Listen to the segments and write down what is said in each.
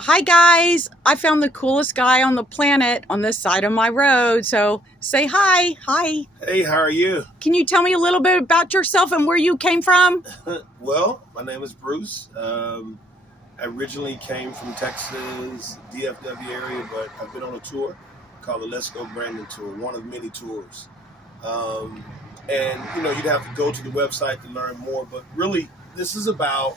Hi guys, I found the coolest guy on the planet on this side of my road. So say hi. Hi. Hey, how are you? Can you tell me a little bit about yourself and where you came from? Well, my name is Bruce. I originally came from Texas, DFW area, but I've been on a tour called the Let's Go Brandon Tour, one of many tours. Um, and, you'd have to go to the website to learn more, but really, this is about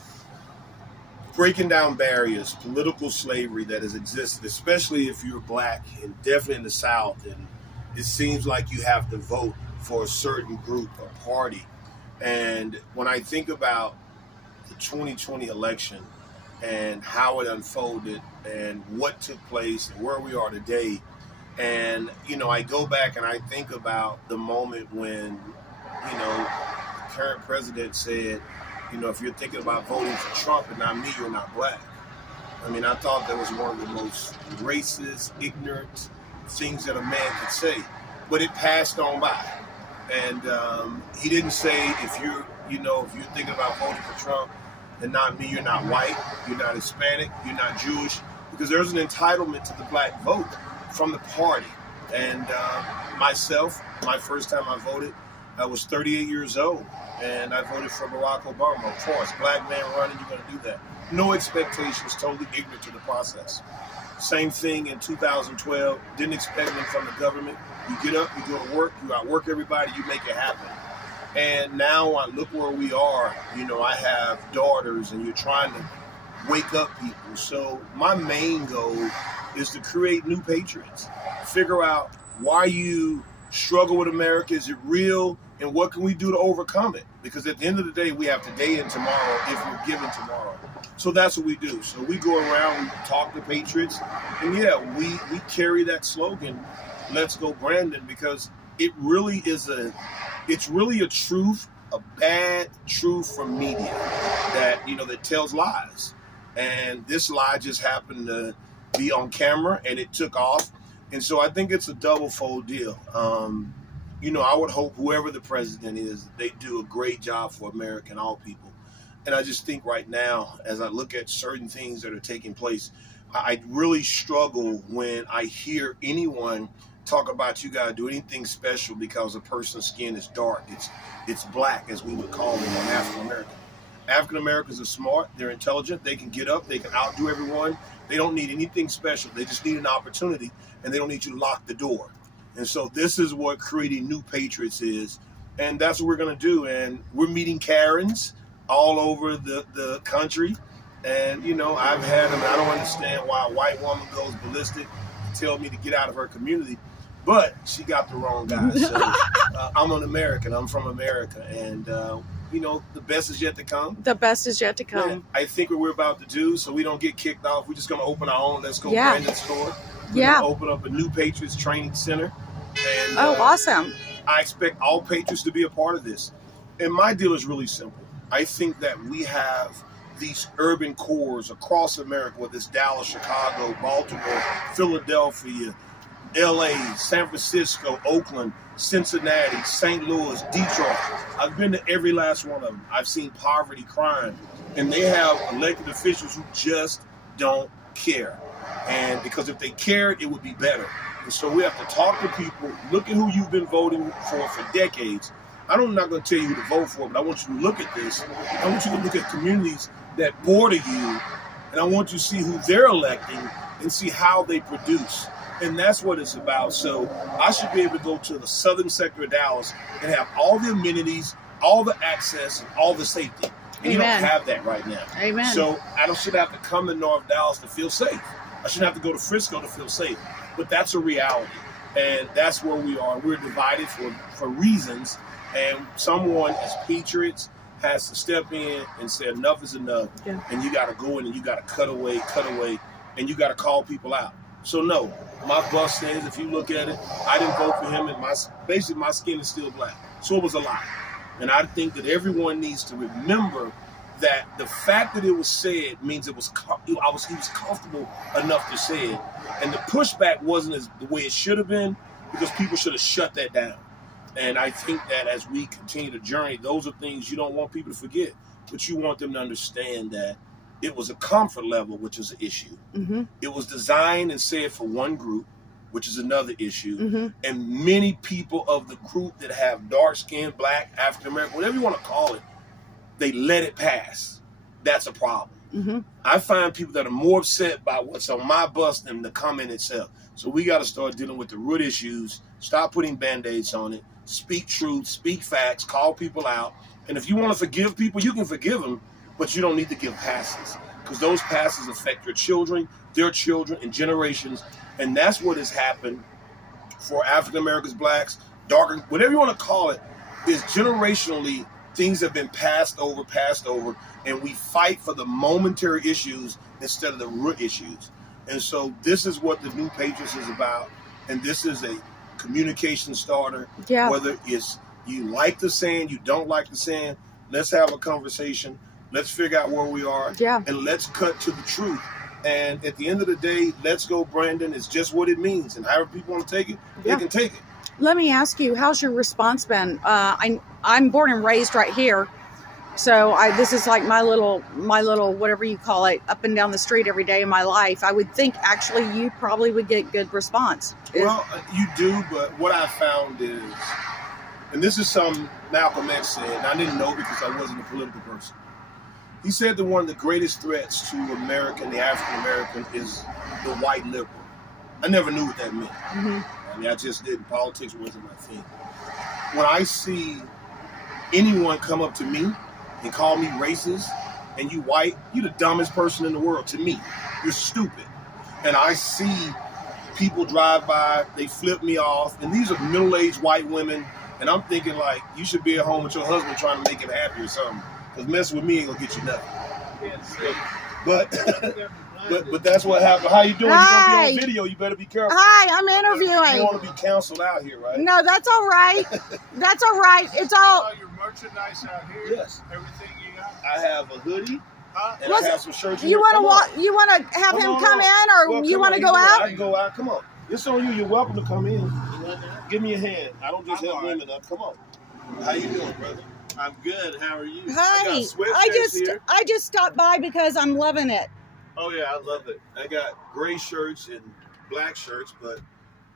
breaking down barriers, political slavery that has existed, especially if you're black and definitely in the South. And it seems like you have to vote for a certain group or party. And when I think about the 2020 election and how it unfolded and what took place and where we are today, and, I go back and I think about the moment when, the current president said, if you're thinking about voting for Trump and not me, you're not black. I mean, I thought that was one of the most racist, ignorant things that a man could say. But it passed on by. And he didn't say if you're thinking about voting for Trump and not me, you're not white, you're not Hispanic, you're not Jewish, because there's an entitlement to the black vote from the party. And myself, my first time I voted, I was 38 years old, and I voted for Barack Obama. Of course, black man running, you're going to do that. No expectations, totally ignorant to the process. Same thing in 2012, didn't expect anything from the government. You get up, you go to work, you outwork everybody, you make it happen. And now I look where we are. I have daughters, and you're trying to wake up people. So my main goal is to create new patriots. Figure out why you struggle with America. Is it real? And what can we do to overcome it? Because at the end of the day, we have today and tomorrow if we're given tomorrow. So that's what we do. So we go around, we talk to patriots, and we carry that slogan, "Let's go Brandon," because it really is it's really a truth, a bad truth from media that tells lies. And this lie just happened to be on camera, and it took off. And so I think it's a double-fold deal. I would hope whoever the president is, they do a great job for America and all people. And I just think right now, as I look at certain things that are taking place, I really struggle when I hear anyone talk about you got to do anything special because a person's skin is dark. It's black, as we would call them, on African American. African Americans are smart, they're intelligent, they can get up, they can outdo everyone. They don't need anything special. They just need an opportunity, and they don't need you to lock the door. And so this is what creating new patriots is, and that's what we're going to do. And we're meeting Karens all over the country, and I've had them. I don't understand why a white woman goes ballistic and tell me to get out of her community, but she got the wrong guy. So I'm an American. I'm from America, and the best is yet to come. The best is yet to come. Yeah, I think what we're about to do, so we don't get kicked off, we're just going to open our own Let's Go Brandon store. We're going to open up a new Patriots training center. And, awesome. I expect all Patriots to be a part of this. And my deal is really simple. I think that we have these urban cores across America, whether it's Dallas, Chicago, Baltimore, Philadelphia, LA, San Francisco, Oakland, Cincinnati, St. Louis, Detroit. I've been to every last one of them. I've seen poverty, crime, and they have elected officials who just don't care. And because if they cared, it would be better. And so we have to talk to people, look at who you've been voting for decades. I'm not going to tell you who to vote for, but I want you to look at this. I want you to look at communities that border you, and I want you to see who they're electing and see how they produce. And that's what it's about. So I should be able to go to the southern sector of Dallas and have all the amenities, all the access, and all the safety. And you don't have that right now. Amen. So I should have to come to North Dallas to feel safe. I shouldn't have to go to Frisco to feel safe. But that's a reality. And that's where we are. We're divided for reasons. And someone as patriots has to step in and say enough is enough. Yeah. And you got to go in and you got to cut away, and you got to call people out. So no, my bus says, if you look at it, I didn't vote for him, and basically my skin is still black. So it was a lie. And I think that everyone needs to remember that the fact that it was said means he was comfortable enough to say it. And the pushback wasn't the way it should have been, because people should have shut that down. And I think that as we continue the journey, those are things you don't want people to forget, but you want them to understand that It was a comfort level, which is an issue. Mm-hmm. It was designed and said for one group, which is another issue. Mm-hmm. And many people of the group that have dark skin, black, African American, whatever you want to call it, they let it pass. That's a problem. Mm-hmm. I find people that are more upset by what's on my bus than the comment itself. So we got to start dealing with the root issues. Stop putting Band-Aids on it. Speak truth, speak facts, call people out. And if you want to forgive people, you can forgive them, but you don't need to give passes, because those passes affect your children, their children, and generations. And that's what has happened for African Americans, blacks, darker, whatever you want to call it, is generationally things have been passed over, and we fight for the momentary issues instead of the root issues. And so this is what the New Patriots is about, and this is a communication starter. Yeah. Whether it's you like the saying, you don't like the saying, let's have a conversation. Let's figure out where we are, Yeah. and let's cut to the truth. And at the end of the day, let's go, Brandon, is just what it means. And however people want to take it, Yeah. they can take it. Let me ask you, how's your response been? I'm born and raised right here, so this is like my little whatever you call it, up and down the street every day of my life. I would think actually you probably would get good response. Well, you do, but what I found is, and this is something Malcolm X said, and I didn't know because I wasn't a political person. He said that one of the greatest threats to the African American, is the white liberal. I never knew what that meant. Mm-hmm. I mean, I just didn't. Politics wasn't my thing. When I see anyone come up to me and call me racist, and you white, you're the dumbest person in the world to me. You're stupid. And I see people drive by, they flip me off, and these are middle-aged white women, and I'm thinking like, you should be at home with your husband trying to make him happy or something, because messing with me ain't gonna get you nothing. But that's what happened. How you doing? Hi. You're gonna be on video. You better be careful. Hi, I'm You interviewing. want to be counseled out here, right? No, that's all right. That's all right. It's all. All your merchandise out here. Yes. Everything you got. I have a hoodie Huh? and Listen, I have some shirts. You want to walk? You want to have Come him on come out. in, or Well, you come want to on, go I out? can go out. Come on. It's on you. You're welcome to come in. Give me a hand. I don't just I'm help all right. women up. Come on. How you doing, brother? I'm good. How are you? Hi. I got sweatshirts here. I just stopped by because I'm loving it. Oh yeah, I love it. I got gray shirts and black shirts, but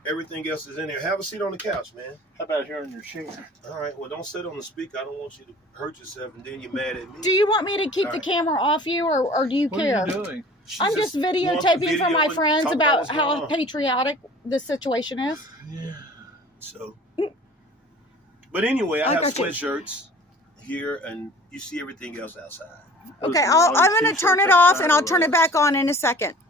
everything else is in there. Have a seat on the couch, man. How about here in your chair? All right. Well, don't sit on the speaker. I don't want you to hurt yourself, and then you're mad at me. Do you want me to keep All the right. camera off you, or do you What care? are you doing? She's I'm just wants to videotaping for video my and friends talk about what's going how on. patriotic the situation is. Yeah. So, but anyway, I I have got you. sweatshirts here, and you see everything else outside. Okay, I'm going to turn it off and I'll turn it back on in a second.